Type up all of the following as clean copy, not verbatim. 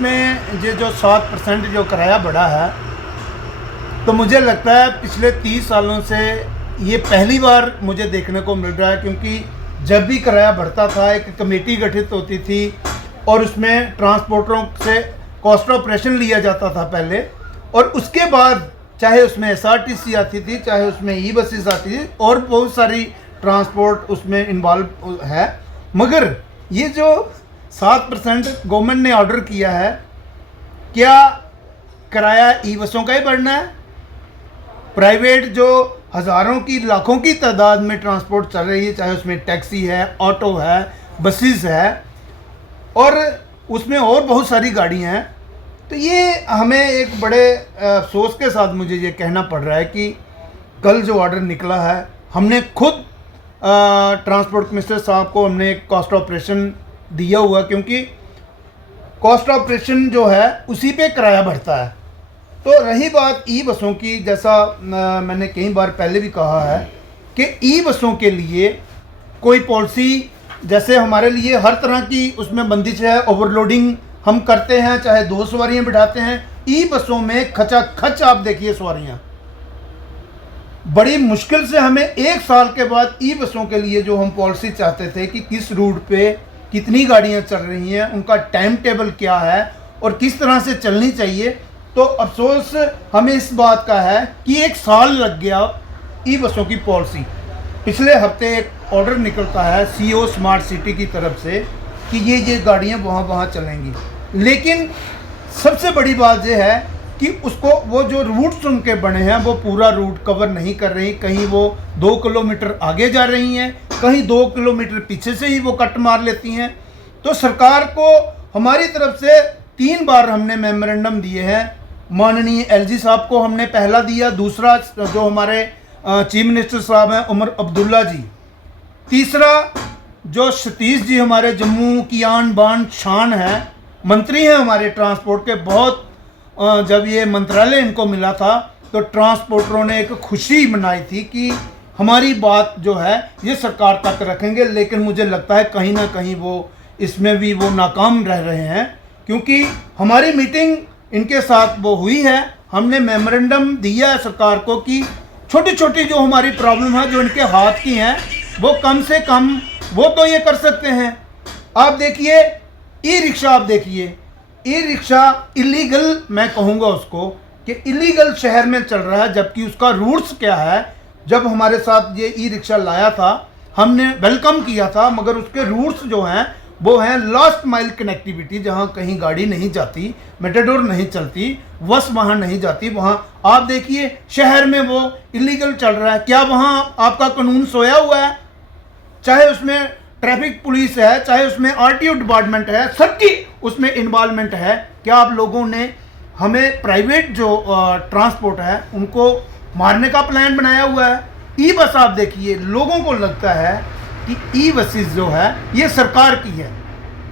में ये जो 7% जो किराया बढ़ा है, तो मुझे लगता है पिछले 30 सालों से ये पहली बार मुझे देखने को मिल रहा है। क्योंकि जब भी किराया बढ़ता था एक कमेटी गठित होती थी और उसमें ट्रांसपोर्टरों से कॉस्ट ऑफ ऑपरेशन लिया जाता था पहले, और उसके बाद चाहे उसमें एसआरटीसी आती थी, चाहे उसमें ई बसेस आती थी और बहुत सारी ट्रांसपोर्ट उसमें इन्वॉल्व है। मगर ये जो 7% गवर्नमेंट ने ऑर्डर किया है, क्या किराया ई बसों का ही बढ़ना है? प्राइवेट जो हज़ारों की लाखों की तादाद में ट्रांसपोर्ट चल रही है, चाहे उसमें टैक्सी है, ऑटो है, बसेस है और उसमें और बहुत सारी गाड़ियाँ हैं, तो ये हमें एक बड़े अफसोस के साथ मुझे ये कहना पड़ रहा है कि कल जो ऑर्डर निकला है, हमने खुद ट्रांसपोर्ट मिनिस्टर साहब को हमने एक कॉस्ट ऑपरेशन दिया हुआ, क्योंकि कॉस्ट ऑपरेशन जो है उसी पे किराया बढ़ता है। तो रही बात ई बसों की, जैसा मैंने कई बार पहले भी कहा है कि ई बसों के लिए कोई पॉलिसी, जैसे हमारे लिए हर तरह की उसमें बंदिश है, ओवरलोडिंग हम करते हैं, चाहे 2 सवारियाँ बिठाते हैं, ई बसों में खचाखच आप देखिए सवारियाँ। बड़ी मुश्किल से हमें 1 साल के बाद ई बसों के लिए जो हम पॉलिसी चाहते थे कि किस रूट पे कितनी गाड़ियां चल रही हैं, उनका टाइम टेबल क्या है और किस तरह से चलनी चाहिए, तो अफसोस हमें इस बात का है कि 1 साल लग गया ई बसों की पॉलिसी। पिछले हफ्ते एक ऑर्डर निकलता है सीओ स्मार्ट सिटी की तरफ से कि ये गाड़ियां वहाँ चलेंगी, लेकिन सबसे बड़ी बात यह है कि उसको वो जो रूट्स उनके बने हैं वो पूरा रूट कवर नहीं कर रही। कहीं वो 2 किलोमीटर आगे जा रही हैं, कहीं 2 किलोमीटर पीछे से ही वो कट मार लेती हैं। तो सरकार को हमारी तरफ से 3 बार हमने मेमोरेंडम दिए हैं। माननीय एलजी साहब को हमने पहला दिया, दूसरा जो हमारे चीफ मिनिस्टर साहब हैं उमर अब्दुल्ला जी, तीसरा जो सतीश जी हमारे जम्मू की आन बान शान है, मंत्री हैं हमारे ट्रांसपोर्ट के। बहुत जब ये मंत्रालय इनको मिला था तो ट्रांसपोर्टरों ने एक खुशी मनाई थी कि हमारी बात जो है ये सरकार तक रखेंगे, लेकिन मुझे लगता है कहीं ना कहीं वो इसमें भी वो नाकाम रह रहे हैं। क्योंकि हमारी मीटिंग इनके साथ वो हुई है, हमने मेमोरेंडम दिया है सरकार को कि छोटी छोटी जो हमारी प्रॉब्लम है, जो इनके हाथ की हैं, वो कम से कम वो तो ये कर सकते हैं। आप देखिए ई रिक्शा, आप देखिए ई रिक्शा इलीगल, मैं कहूँगा उसको कि इलीगल शहर में चल रहा है, जबकि उसका रूट्स क्या है। जब हमारे साथ ये ई रिक्शा लाया था हमने वेलकम किया था, मगर उसके रूट्स जो हैं वो हैं लास्ट माइल कनेक्टिविटी, जहाँ कहीं गाड़ी नहीं जाती, मेटाडोर नहीं चलती, बस वहाँ नहीं जाती, वहाँ आप देखिए शहर में वो इलीगल चल रहा है। क्या वहाँ आपका कानून सोया हुआ है? चाहे उसमें ट्रैफिक पुलिस है, चाहे उसमें आरटीओ डिपार्टमेंट है, सबकी उसमें इन्वॉल्वमेंट है। क्या आप लोगों ने हमें प्राइवेट जो ट्रांसपोर्ट है उनको मारने का प्लान बनाया हुआ है? ई बस आप देखिए, लोगों को लगता है कि ई बसेस जो है ये सरकार की है,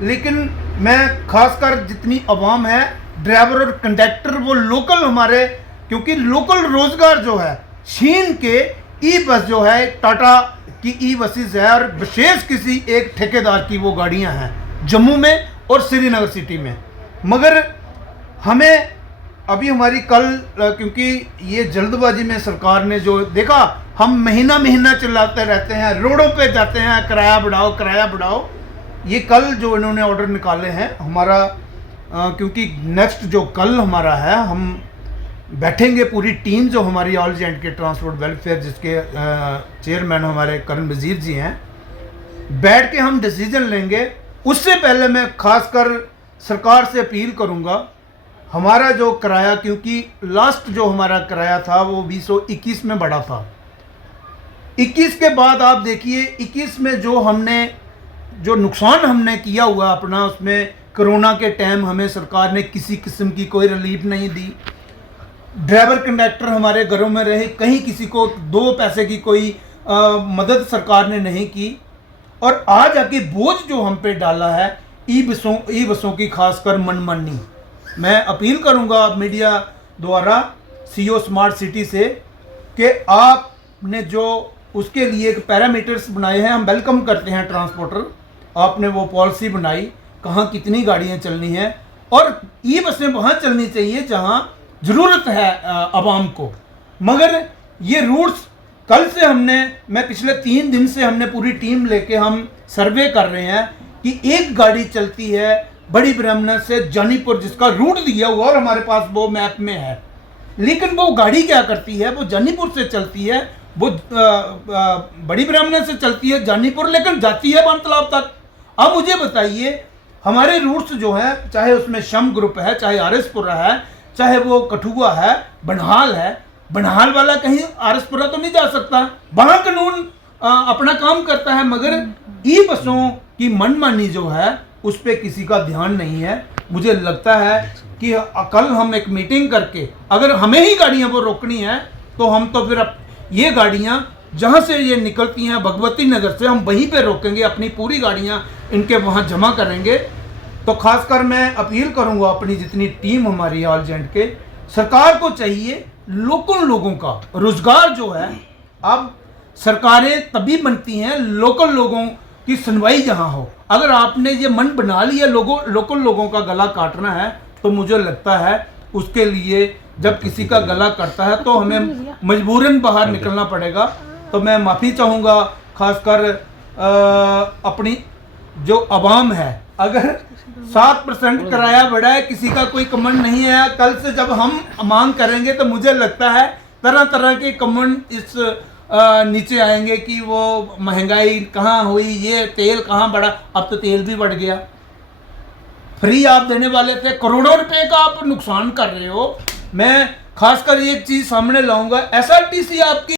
लेकिन मैं खासकर जितनी आवाम है, ड्राइवर और कंडक्टर, वो लोकल हमारे, क्योंकि लोकल रोजगार जो है छीन के ई बस जो है टाटा की ई बसेस है और विशेष किसी एक ठेकेदार की वो गाड़ियां हैं जम्मू में और श्रीनगर सिटी में। मगर हमें अभी हमारी कल, क्योंकि ये जल्दबाजी में सरकार ने जो देखा, हम महीना महीना चिल्लाते रहते हैं, रोडों पे जाते हैं किराया बढ़ाओ किराया बढ़ाओ। ये कल जो इन्होंने ऑर्डर निकाले हैं हमारा, क्योंकि नेक्स्ट जो कल हमारा है, हम बैठेंगे पूरी टीम जो हमारी ऑल एंड के ट्रांसपोर्ट वेलफेयर, जिसके चेयरमैन हमारे करण वजीर जी हैं, बैठ के हम डिसीजन लेंगे। उससे पहले मैं खासकर सरकार से अपील करूंगा, हमारा जो किराया, क्योंकि लास्ट जो हमारा किराया था वो 2021 में बढ़ा था, 21 के बाद आप देखिए 21 में जो नुकसान हमने किया हुआ अपना, उसमें कोरोना के टाइम हमें सरकार ने किसी किस्म की कोई रिलीफ नहीं दी। ड्राइवर कंडक्टर हमारे घरों में रहे, कहीं किसी को 2 पैसे की कोई मदद सरकार ने नहीं की। और आज आके बोझ जो हम पे डाला है ई बसों की खासकर मनमानी। मैं अपील करूंगा मीडिया द्वारा सीओ स्मार्ट सिटी से कि आपने जो उसके लिए एक पैरामीटर्स बनाए हैं, हम वेलकम करते हैं ट्रांसपोर्टर, आपने वो पॉलिसी बनाई, कहाँ कितनी गाड़ियाँ चलनी हैं, और ई बसें वहाँ चलनी चाहिए जहाँ ज़रूरत है आवाम को। मगर ये रूट्स कल से मैं पिछले 3 दिन से हमने पूरी टीम लेके हम सर्वे कर रहे हैं कि एक गाड़ी चलती है बड़ी ब्राह्मणा से जानीपुर, जिसका रूट दिया हुआ और हमारे पास वो मैप में है, लेकिन वो गाड़ी क्या करती है, वो जानीपुर से चलती है, वो बड़ी ब्राह्मणा से चलती है जानीपुर, लेकिन जाती है बान तालाब तक। अब मुझे बताइए, हमारे रूट्स जो हैं, चाहे उसमें शम ग्रुप है, चाहे आरएसपुरा है, चाहे वो कठुआ है, बनहाल है, बनहाल वाला कहीं आरएसपुरा तो नहीं जा सकता, वहाँ कानून अपना काम करता है, मगर ई बसों की मनमानी जो है उस पर किसी का ध्यान नहीं है। मुझे लगता है कि कल हम एक मीटिंग करके, अगर हमें ही गाड़ियाँ वो रोकनी है तो हम तो फिर ये गाड़ियाँ जहाँ से ये निकलती हैं भगवती नगर से, हम वहीं पे रोकेंगे, अपनी पूरी गाड़ियाँ इनके वहाँ जमा करेंगे। तो खासकर मैं अपील करूँगा अपनी जितनी टीम हमारी ऑल एजेंट के, सरकार को चाहिए लोगों का रोजगार जो है, अब सरकारें तभी बनती हैं लोकल लोगों की सुनवाई जहाँ हो। अगर आपने ये मन बना लिया लोकल लोगों का गला काटना है, तो मुझे लगता है उसके लिए जब किसी का गला कटता है तो हमें मजबूरन बाहर निकलना पड़ेगा। तो मैं माफ़ी चाहूँगा खासकर अपनी जो आवाम है, अगर 7% किराया बढ़ा है, किसी का कोई कमेंट नहीं है, कल से जब हम मांग करेंगे तो मुझे लगता है तरह तरह के कमेंट इस नीचे आएंगे कि वो महंगाई कहाँ हुई, ये तेल कहाँ बढ़ा। अब तो तेल भी बढ़ गया, फ्री आप देने वाले थे, करोड़ों रुपए का आप नुकसान कर रहे हो। मैं खासकर एक चीज़ सामने लाऊंगा, एसआरटीसी आपकी